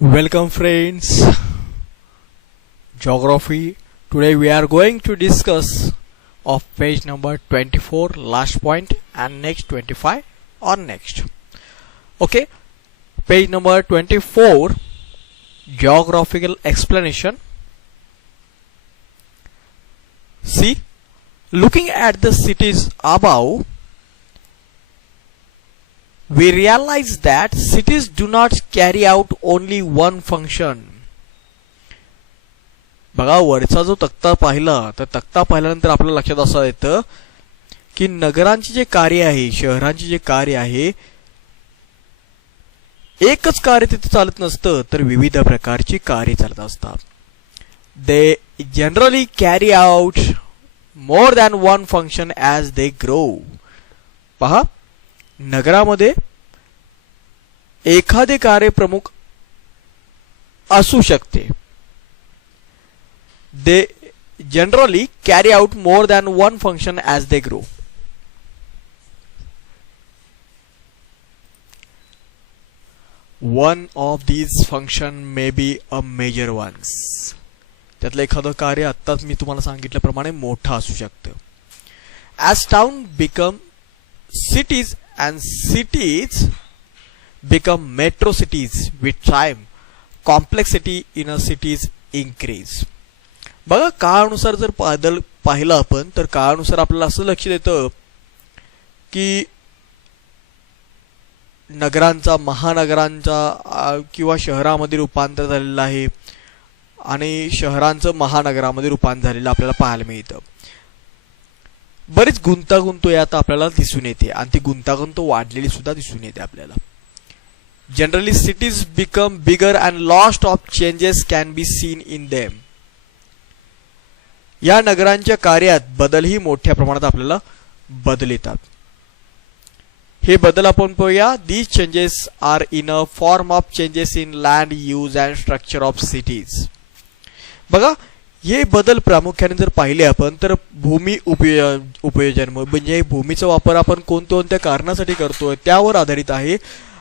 Welcome friends, Geography. Today we are going to discuss of page number 24 last point and next 25 or next. Okay, page number 24 geographical explanation. See, looking at the cities above, we realize that cities do not carry out only one function. बघा, वरचा जो तक्ता पाहिला तर तक्ता पाहिल्यानंतर आपल्या लक्षात असं येतं की नगरांचे जे कार्य आहे, शहरांचे जे कार्य आहे, एकच कार्य तिथे चालत नसतं तर विविध प्रकारची कार्य चालत असतात. They generally carry out more than one function as they grow. पहा, नगरामध्ये एखादे कार्य प्रमुख असू शकते. They generally carry out more than one function as they grow. One of these function may be a major ones. त्यातलं एखादं कार्य आत्ताच मी तुम्हाला सांगितल्याप्रमाणे मोठं असू शकतं. As town become cities and cities become metro cities with time, complexity in a cities increase. बघा, काळानुसार जर बदल पाहिला आपण तर काळानुसार आपल्याला असं लक्षात येतं की नगरांचा महानगरांचा किंवा शहरामध्ये रूपांतर झालेलं आहे आणि शहरांचं महानगरामध्ये रूपांतर झालेलं आपल्याला पाहायला मिळतं. बरीच गुंतागुंत यात आपल्याला दिसून येते आणि ती गुंतागुंत वाढलेली सुद्धा दिसून येते आपल्याला. Generally cities become bigger and lost of changes can be seen in them. या नगरांच्या कार्यात बदलही मोठ्या प्रमाणात आपल्याला बदल येतात. हे बदल आपण पाहूया. These changes are in a form of changes in land use and structure of cities. बघा, हे बदल प्रामुख्याने जर पाहिले आपण तर भूमी उपयोजन म्हणजे भूमीचा वापर आपण कोणत्या कारणासाठी करतोय त्यावर आधारित आहे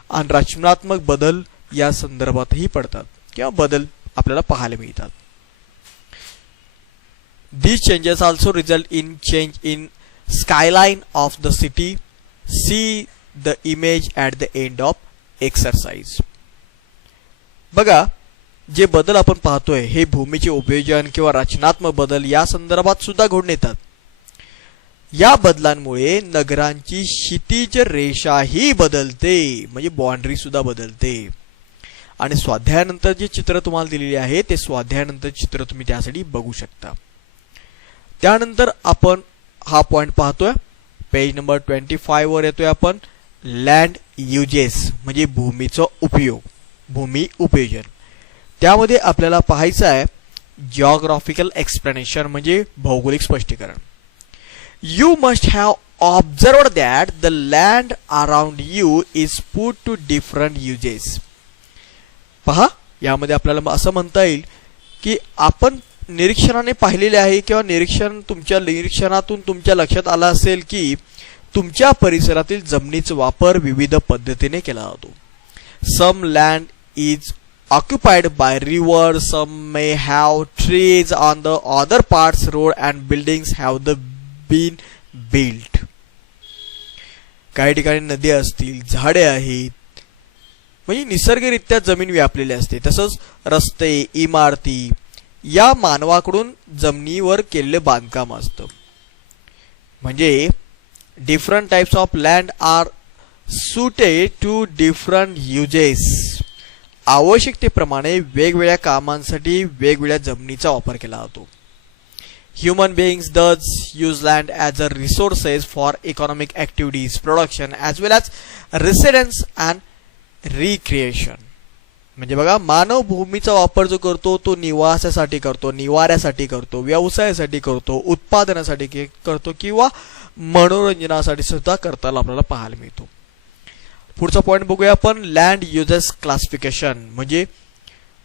आणि रचनात्मक बदल या संदर्भातही पडतात किंवा बदल आपल्याला पाहायला मिळतात. These changes also result in change in skyline of the city. See the image at the end of exercise. बघा, जे बदल आपण पाहतोय हे भूमीचे उपयोजन किंवा रचनात्मक बदल या संदर्भात सुद्धा घडून येतात. या बदलांमुळे नगरांची क्षितिज रेषाही बदलते, म्हणजे बाउंड्री सुद्धा बदलते. आणि स्वाध्यायानंतर जे चित्र तुम्हाला दिलेले आहे ते स्वाध्यायानंतर चित्र तुम्ही त्यासाठी बघू शकता. त्यानंतर आपण हा पॉइंट पाहतोय पेज नंबर 25 वर येतोय आपण. लँड युजेस म्हणजे भूमीचा उपयोग, भूमी उपयोजन. त्यामध्ये आपल्याला पाहायचं आहे जिओग्राफिकल एक्सप्लेनेशन म्हणजे भौगोलिक स्पष्टीकरण. You must have observed that the land around you is put to different uses. पहा, यामध्ये आपल्याला असं म्हणता येईल की आपण निरीक्षणाने पाहिलेले आहे किंवा तुमच्या निरीक्षणातून तुमच्या लक्षात आलं असेल की तुमच्या परिसरातील जमिनीचा वापर विविध पद्धतीने केला जातो. Some land is occupied by rivers, some may have trees on the other parts road and buildings have been built. काही ठिकाणी नदी असतील, झाडे आहेत, म्हणजे निसर्गरित्या जमीन व्यापलेली असते. तसंच रस्ते, इमारती या मानवाकडून जमिनीवर केलेले बांधकाम असतं. म्हणजे different types of land are suited to different uses. आवश्यकतेप्रमाणे वेगवेगळ्या कामांसाठी वेगवेगळ्या जमिनीचा वापर केला जातो. Human beings does use land as a resources for economic activities, production as well as residence and recreation. म्हणजे बघा, मानव भूमीचा वापर जो करतो तो निवासासाठी करतो, निवाऱ्यासाठी करतो, व्यवसायासाठी करतो, उत्पादनासाठी करतो किंवा मनोरंजनासाठी सुद्धा करताना आपल्याला पाहायला मिळतो. पुढचा पॉइंट बघूया आपण. लँड युजेस क्लासिफिकेशन म्हणजे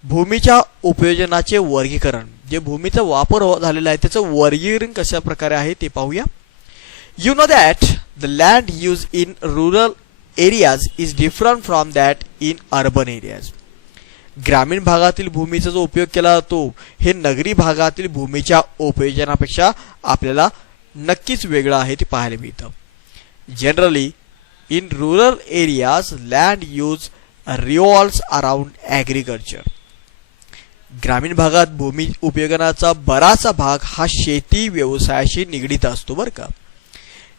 भूमीच्या उपयोजनाचे वर्गीकरण. जे भूमीचा वापर झालेला आहे त्याचं वर्गीकरण कशा प्रकारे आहे ते पाहूया. You know that the land use in rural areas is different from that in urban areas. ग्रामीण भागातील भूमीचा जो उपयोग केला जातो हे नगरी भागातील भूमीच्या उपयोजनापेक्षा आपल्याला नक्कीच वेगळं आहे ते पाहायला मिळतं. Generally in rural areas land use revolves around agriculture. ग्रामीण भागात भूमी उपयोजनाचा बराचसा भाग हा शेती व्यवसायाशी निगडित असतो बरं का.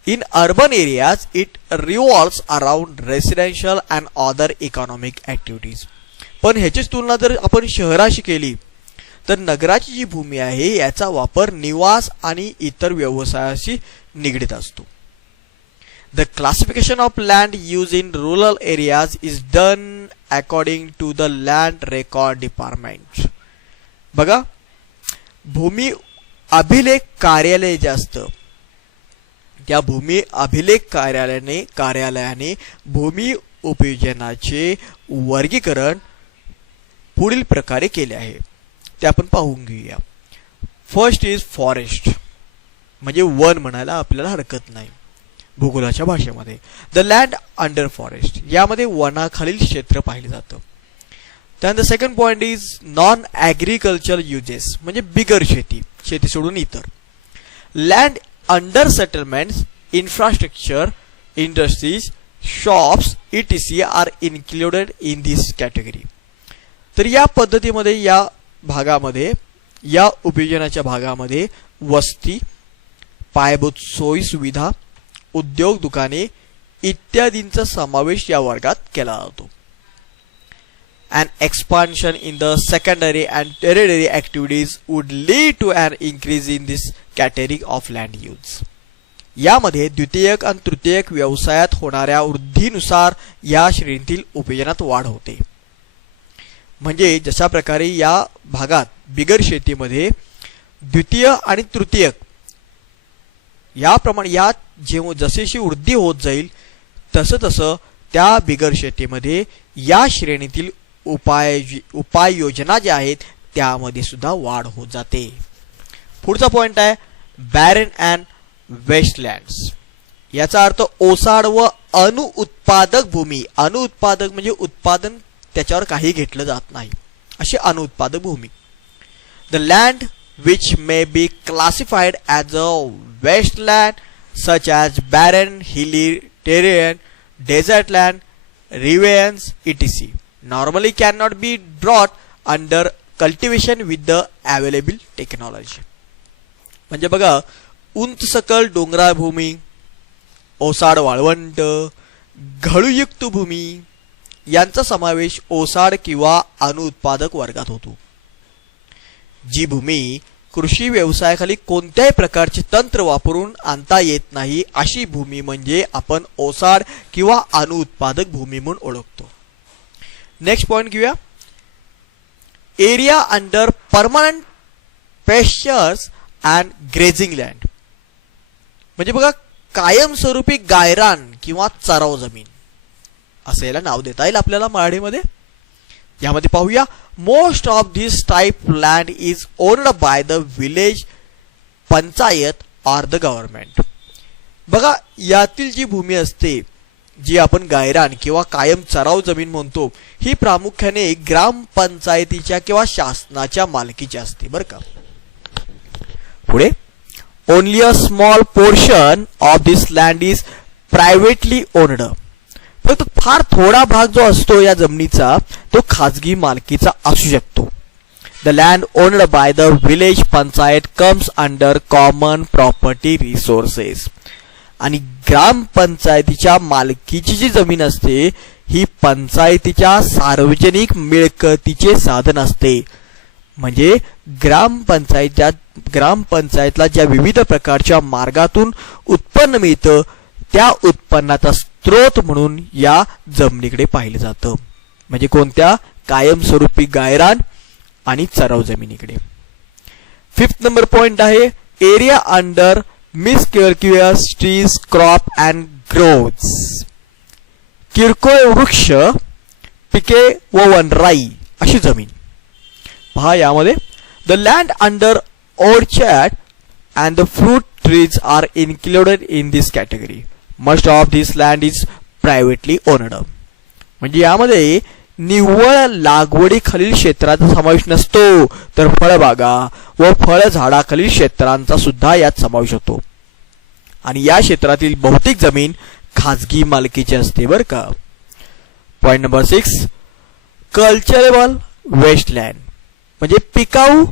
In urban areas it revolves around residential and other economic activities. पण ह्याचीच तुलना जर आपण शहराशी केली तर नगराची जी भूमी आहे याचा वापर निवास आणि इतर व्यवसायाशी निगडित असतो. The classification of land use in rural areas is done according to the land record department. बघा, भूमी अभिलेख कार्यालय जे असतं त्या भूमी अभिलेख कार्यालयाने भूमी उपयोजनाचे वर्गीकरण पुढील प्रकारे केले आहे ते आपण पाहून घेऊया. फर्स्ट इज फॉरेस्ट, म्हणजे वन म्हणायला आपल्याला हरकत नाही भूगोलाच्या भाषेमध्ये. द लँड अंडर फॉरेस्ट, यामध्ये वनाखालील क्षेत्र पाहिले जातं. त्यानंतर second point is non agriculture uses, म्हणजे बिगर शेती सोडून इतर. Land under settlements, infrastructure, industries, shops etc are included in this category. तर या पद्धतीमध्ये या भागामध्ये या उपयोजनाच्या भागामध्ये वस्ती, पायाभूत सोयी सुविधा, उद्योग, दुकाने इत्यादींचा समावेश या वर्गात केला जातो. An expansion in the secondary and tertiary activities would lead to an increase in this category of land use. यामध्ये द्वितीयक आणि तृतीयक व्यवसायात होणाऱ्या वृद्धीनुसार या श्रेणीतील उपयोजनात वाढ होते. म्हणजे जशा प्रकारे या भागात बिगर शेतीमध्ये द्वितीय आणि तृतीयक याप्रमाणे जेव्हा जशीशी वृद्धी होत जाईल तसं त्या बिगर शेतीमध्ये या श्रेणीतील उपाययोजना ज्या आहेत त्यामध्ये सुद्धा वाढ होत जाते. पुढचा पॉइंट आहे बॅरन अँड वेस्टलँड्स. याचा अर्थ ओसाड व अनुउत्पादक भूमी. अनुउत्पादक म्हणजे उत्पादन त्याच्यावर काही घेतलं जात नाही अशी अनुउत्पादक भूमी. The land which may be classified as a wasteland such as barren, hilly, terrain, desert land, ravines etc normally cannot be brought under cultivation with the available technology. म्हणजे बघा, उंच सकल डोंगराळ भूमी, ओसाड वाळवंट, घळूयुक्त भूमी यांचा समावेश ओसाड किंवा अनुउत्पादक वर्गात होतो. जी भूमी कृषी व्यवसायाखाली कोणत्याही प्रकारचे तंत्र वापरून आणता येत नाही अशी भूमी म्हणजे आपण ओसाड किंवा अनुउत्पादक भूमी म्हणून ओळखतो. नेक्स्ट पॉइंट घेऊया, area under permanent pastures and grazing land. म्हणजे बघा, कायमस्वरूपी गायरान किंवा चराव जमीन असं याला नाव देता येईल आपल्याला मराठीमध्ये. यामध्ये पाहूया, most of this type land is owned by the village panchayat or the government. बघा, यातील जी भूमी असते जी आपण गायरान किंवा कायम चराव जमीन म्हणतो ही प्रामुख्याने ग्रामपंचायतीच्या किंवा शासनाच्या मालकीची असते बरं का. पुढे, only a small portion of this land is privately owned. फक्त फार थोडा भाग जो असतो या जमिनीचा तो खाजगी मालकीचा असू शकतो. The land owned by the village panchayat comes under common property resources. आणि ग्रामपंचायतीच्या मालकीची जी जमीन असते ही पंचायतीच्या सार्वजनिक मिळकतीचे साधन असते. म्हणजे ग्रामपंचायतला ज्या विविध प्रकारच्या मार्गातून उत्पन्न मिळतं त्या उत्पन्नाचा स्रोत म्हणून या जमिनीकडे पाहिलं जातं. म्हणजे कोणत्या, कायमस्वरूपी गायरान आणि चराव जमिनीकडे. फिफ्थ नंबर पॉइंट आहे area under miscellaneous trees, crop and growths. किरकोळ वृक्ष, पिके व वनराई अशी जमीन. पहा यामध्ये the land under orchard and the fruit trees are included in this category. Must of this land is privately owned. म्हणजे यामध्ये निव्वळ लागवडीखालील क्षेत्राचा समावेश नसतो, तर फळबागा व फळझाडाखालील क्षेत्रांचा सुद्धा यात समावेश होतो आणि या क्षेत्रातील बहुतेक जमीन खाजगी मालकीची असते बरं का. पॉइंट नंबर 6, कल्चरेबल वेस्टलँड म्हणजे पिकाऊ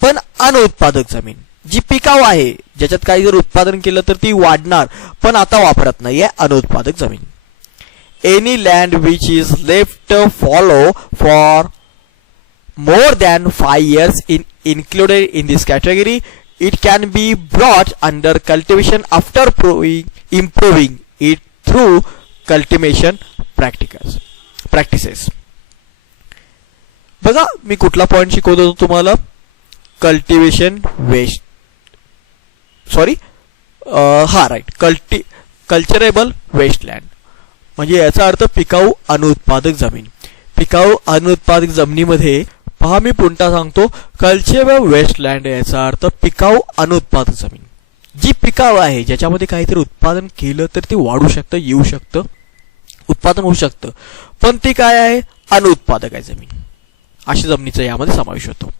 पण अनुत्पादक जमीन. जी पिकाऊ आहे, ज्याच्यात काही जर उत्पादन केलं तर ती वाढणार पण आता वापरत नाहीये, अनुत्पादक जमीन. Any land which is left follow for more than 5 years included in this category. It can be brought under cultivation after improving it through cultivation practices. बघा मी कुठला पॉइंट शिकवत होतो तुम्हाला, कल्टिवेशन वेस्ट, सॉरी हा राईट, कल्चरेबल वेस्टलँड म्हणजे याचा अर्थ पिकाऊ अनुत्पादक जमीन. पिकाऊ अनुत्पादक जमिनीमध्ये पहा मी पुन्हा सांगतो, कल्चरेबल वेस्टलँड याचा अर्थ पिकाऊ अनुत्पादक जमीन. जी पिकाऊ आहे, ज्याच्यामध्ये काहीतरी उत्पादन केलं तर ते वाढू शकतं, येऊ शकतं, उत्पादन होऊ शकतं, पण ती काय आहे, अनुत्पादक आहे जमीन. अशा जमिनीचा यामध्ये समावेश होतो.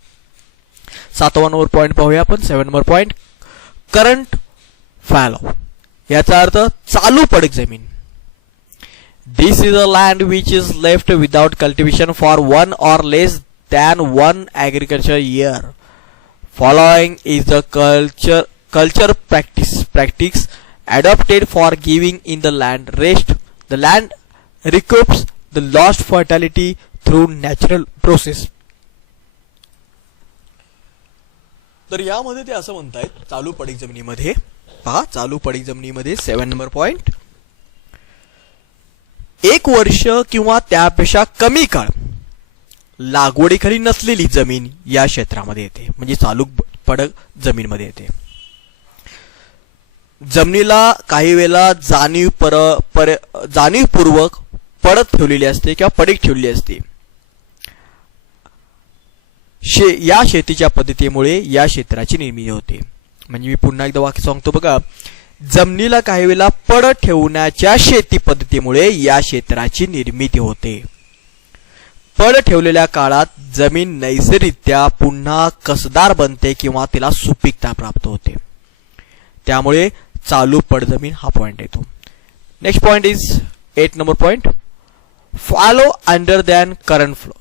7वा नंबर पॉइंट पाहूया आपण. 7 नंबर पॉइंट, करंट फॅलो याचा अर्थ चालू पडीक जमीन. This is a land which is left without cultivation for 1 or less than 1 agriculture year. Following is the culture practice adopted for giving in the land rest. The land recoups the lost fertility through natural process. तर यामध्ये ते असं म्हणतायत, चालू पडीक जमिनीमध्ये पहा, चालू पडीक जमिनीमध्ये 7 नंबर पॉइंट, 1 वर्ष किंवा त्यापेक्षा कमी काळ लागवडीखाली नसलेली जमीन या क्षेत्रामध्ये येते, म्हणजे चालू पडक जमीनमध्ये येते. जमिनीला काही वेळेला जाणीवपूर्वक पडत ठेवलेली असते किंवा पडीक ठेवलेली असते. या शेतीच्या पद्धतीमुळे या क्षेत्राची निर्मिती होते. म्हणजे मी पुन्हा एकदा वाक्य सांगतो बघा, जमिनीला काही वेळेला पडत ठेवण्याच्या शेती पद्धतीमुळे या क्षेत्राची निर्मिती होते. पड ठेवलेल्या काळात जमीन नैसर्गिकरित्या पुन्हा कसदार बनते किंवा तिला सुपीकता प्राप्त होते. त्यामुळे चालू पड जमीन हा पॉइंट येतो. Next point is 8 number point, follow under than current flow.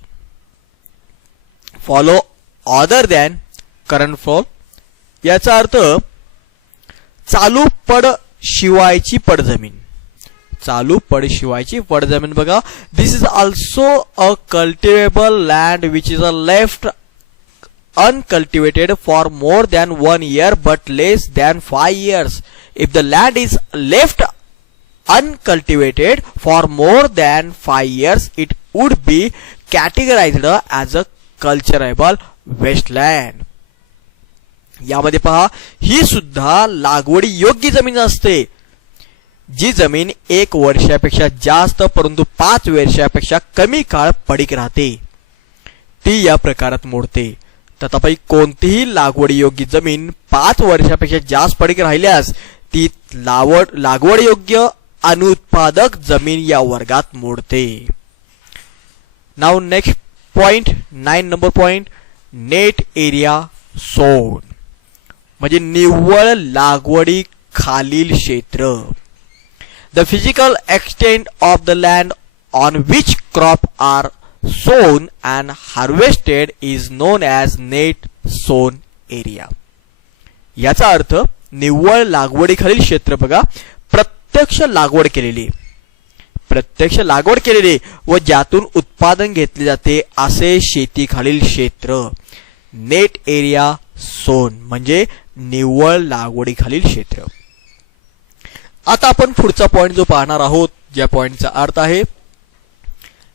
Follow other than current flow याचा अर्थ चालू पड शिवायची पडजमीन. चालू पड शिवायची पडजमीन बघा, this is also a cultivable land which is a left uncultivated for more than 1 year but less than 5 years. If the land is left uncultivated for more than 5 years, it would be categorized as a cultivable wasteland. यामध्ये पहा, ही सुद्धा लागवडी योग्य जमीन असते. जी जमीन 1 वर्षापेक्षा जास्त परंतु 5 वर्षापेक्षा कमी काळ पडीक राहते, ती या प्रकारात मोडते. तथापि कोणतीही लागवड योग्य जमीन 5 वर्षापेक्षा जास्त पडीक राहिल्यास ती लागवड योग्य अनुत्पादक जमीन या वर्गात मोडते. Now next point 9 number point, net area sown म्हणजे निव्वळ लागवडी खालील क्षेत्र. The physical extent of the land on which crop are sown and harvested is known as net sown area. याचा अर्थ निव्वळ लागवडीखालील क्षेत्र बघा, प्रत्यक्ष लागवड केलेली व ज्यातून उत्पादन घेतले जाते असे शेतीखालील क्षेत्र. नेट एरिया सोन म्हणजे निव्वळ लागवडीखालील क्षेत्र. आता आपण पुढचा पॉइंट जो पाहणार आहोत, ज्या पॉइंटचा अर्थ आहे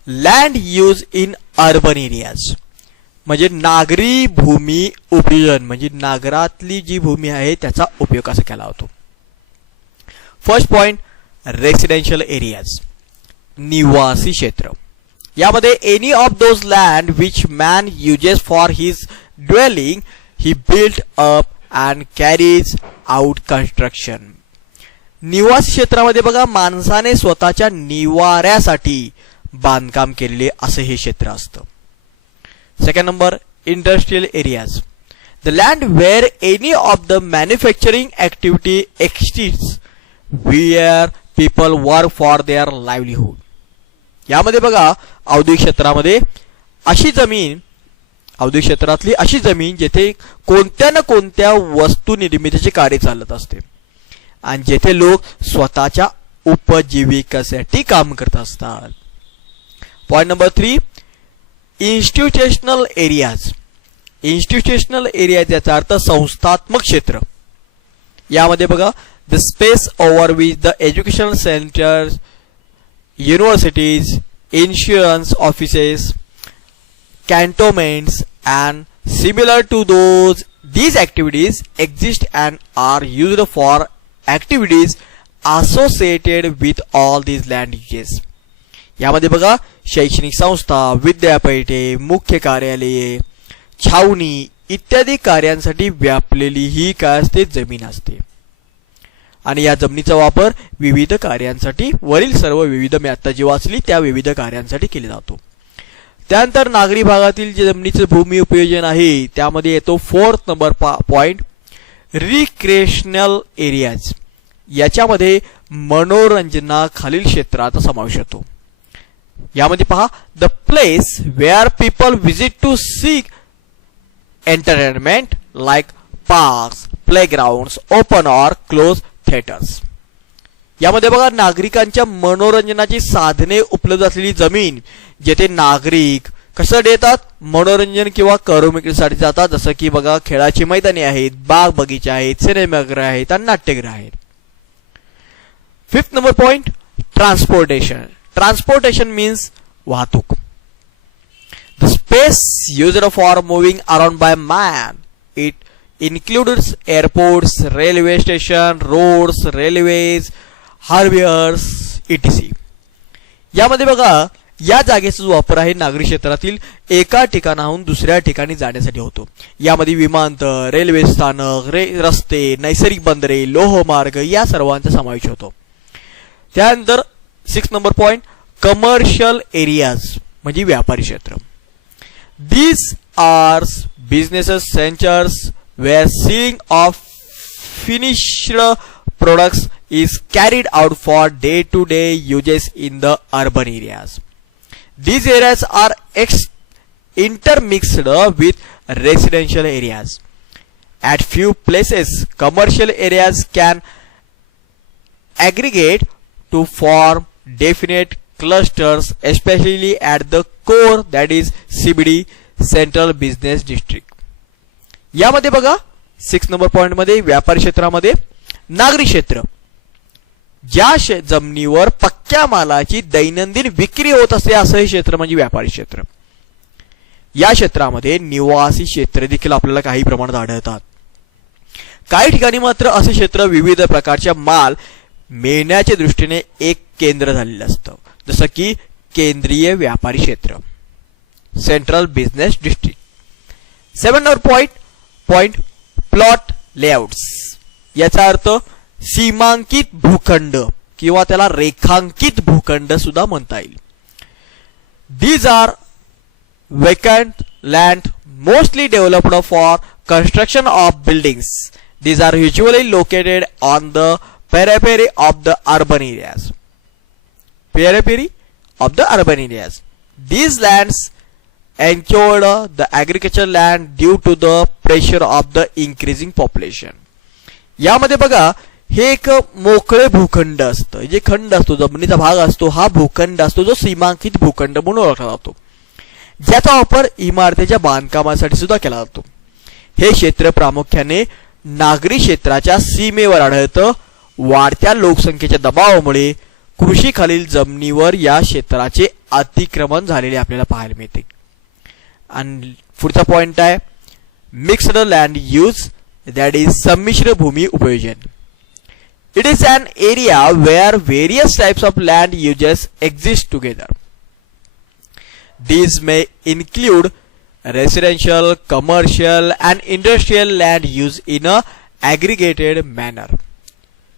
land use in urban areas म्हणजे नागरी भूमी उपयोजन, म्हणजे नागरातली जी भूमी आहे त्याचा उपयोग कसा केला होतो. फर्स्ट पॉइंट, रेसिडेन्शियल एरियाज निवासी क्षेत्र. यामध्ये any of those land which man uses for his dwelling he built up and carries out construction. निवासी क्षेत्रामध्ये बघा, माणसाने स्वतःच्या निवाऱ्यासाठी बांधकाम केलेले असे हे क्षेत्र असतं. Second number, industrial areas. The land where any of the manufacturing activity exists where people work for their livelihood. यामध्ये बघा औद्योगिक क्षेत्रामध्ये अशी जमीन, औद्योगिक क्षेत्रातली अशी जमीन जेथे कोणत्या ना कोणत्या वस्तू निर्मितीचे कार्य चालत असते आणि जेथे लोक स्वतःच्या उपजीविकेसाठी काम करत असतात. Point number 3, institutional areas. Institutional areas याचा अर्थ संस्थात्मक क्षेत्र. यामध्ये बघा the space over which the educational centres, universities, insurance offices, cantonments and similar to these activities exist and are used for activities associated with all these land uses. यामध्ये बघा शैक्षणिक संस्था, विद्यापीठे, मुख्य कार्यालये, छावणी इत्यादी कार्यांसाठी व्यापलेली ही काय असते, जमीन असते. आणि या जमिनीचा वापर विविध कार्यांसाठी, वरील सर्व विविध मी आता जी वाचली त्या विविध कार्यांसाठी केला जातो. त्यानंतर नागरी भागातील जे जमिनीचे भूमी उपयोजन आहे त्यामध्ये येतो 4th number point, recreational areas. याच्यामध्ये मनोरंजनाखालील क्षेत्राचा समावेश होतो. यामध्ये पहा, the place where people visit to seek entertainment like parks, playgrounds, open or close theatres. यामध्ये बघा नागरिकांच्या मनोरंजनाची साधने उपलब्ध असलेली जमीन जेथे नागरिक कसं देतात, मनोरंजन किंवा करमणुकीसाठी जातात. जसं की बघा खेळाची मैदाने आहेत, बाग बगीचे आहेत, सिनेमागृह आहेत आणि नाट्यगृह आहेत. 5th number point, transportation. Transportation means वाहतूक. The space used for moving around by man. It includes airports, railway station, roads, railways, harbours etc. यामध्ये बघा या जागेचा जो वापर आहे नागरी क्षेत्रातील एका ठिकाणाहून दुसऱ्या ठिकाणी जाण्यासाठी होतो. यामध्ये विमानतळ, रेल्वे स्थानक, रस्ते, नैसर्गिक बंदरे, लोहमार्ग या सर्वांचा समावेश होतो. त्यानंतर 6th number point, commercial areas म्हणजे व्यापारी क्षेत्र. These are businesses centers where selling of finished products is carried out for day-to-day uses in the urban areas. These areas are intermixed with residential areas. At few places, commercial areas can aggregate to form definite clusters, especially at the core, that is CBD, Central Business District. यामध्ये बघा 6 number point मध्ये व्यापारी क्षेत्रामध्ये नागरी क्षेत्र, ज्या जमिनीवर पक्क्या मालाची दैनंदिन विक्री होत असते असं हे क्षेत्र म्हणजे व्यापारी क्षेत्र. या क्षेत्रामध्ये निवासी क्षेत्र देखील आपल्याला काही प्रमाणात आढळतात. काही ठिकाणी मात्र असे क्षेत्र विविध प्रकारच्या माल मिळण्याच्या दृष्टीने एक केंद्र झालेलं असतं, जसं की केंद्रीय व्यापारी क्षेत्र, central business district. 7 number point, plot layouts. याचा अर्थ सीमांकित भूखंड किंवा त्याला रेखांकित भूखंड सुद्धा म्हणता येईल. These are vacant land mostly developed for construction of buildings. These are usually located on the periphery of the urban areas. Periphery of the urban areas. These lands encumbered the agricultural land due to the pressure of the increasing population. यामध्ये बघा हे एक मोकळे भूखंड असतं, जे खंड असतो, जमिनीचा भाग असतो, हा भूखंड असतो जो सीमांकित भूखंड म्हणून ओळखला जातो, ज्याचा वापर इमारतीच्या बांधकामासाठी सुद्धा केला जातो. हे क्षेत्र प्रामुख्याने नागरी क्षेत्राच्या सीमेवर आढळतं. वाढत्या लोकसंख्येच्या दबावामुळे कृषीखालील जमिनीवर या क्षेत्राचे अतिक्रमण झालेले आपल्याला पाहायला मिळते. आणि पुढचा पॉइंट आहे mixed land use, that is संमिश्र भूमी उपयोजन. It is an area where various types of land uses exist together. These may include residential, commercial and industrial land use in a aggregated manner.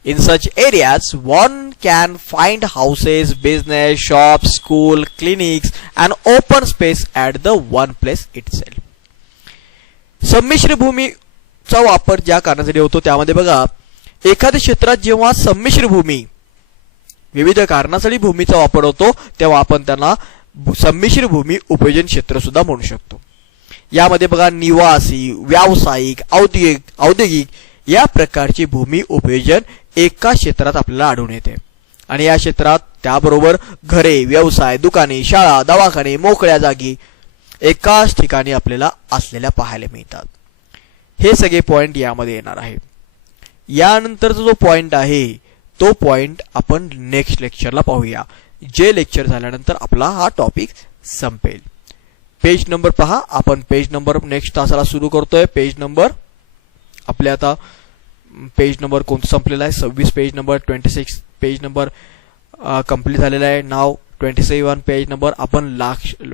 In such areas, one can find houses, business, shops, school, clinics, and open space at the one place itself. संमिश्र भूमीचा वापर ज्या कारणासाठी होतो त्यामध्ये बघा, एखाद्या क्षेत्रात जेव्हा संमिश्र भूमी विविध कारणासाठी भूमीचा वापर होतो तेव्हा आपण त्यांना संमिश्र भूमी उपयोजन क्षेत्र सुद्धा म्हणू शकतो. यामध्ये बघा निवासी, व्यावसायिक, औद्योगिक या प्रकारची भूमी उपयोजन एका क्षेत्रात आपल्याला आढळून येते आणि या क्षेत्रात त्याबरोबर घरे, व्यवसाय, दुकाने, शाळा, दवाखाने, मोकळ्या जागी एकाच ठिकाणी आपल्याला असलेल्या पाहायला मिळतात. हे सगळे पॉइंट यामध्ये येणार आहे. यानंतरचा जो पॉइंट आहे तो पॉइंट आपण नेक्स्ट लेक्चरला पाहूया. जे लेक्चर झाल्यानंतर आपला हा टॉपिक संपेल. पेज नंबर पहा. आपण पेज नंबर नेक्स्ट तासाला सुरू करतोय. पेज नंबर आपले आता पेज नंबर कोणतं संपलेला आहे? 26 page number, 26 page number complete झालेला आहे. नाव 27 पेज नंबर आपण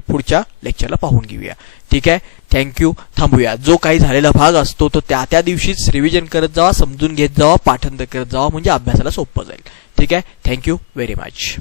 पुढच्या लेक्चरला पाहून घेऊया. ठीक आहे. थँक्यू. थांबूया. जो काही झालेला भाग असतो तो त्या दिवशीच रिव्हिजन करत जावा, समजून घेत जावा, पाठांतर करत जावा, म्हणजे अभ्यासाला सोपं जाईल. ठीक आहे. Thank you very much.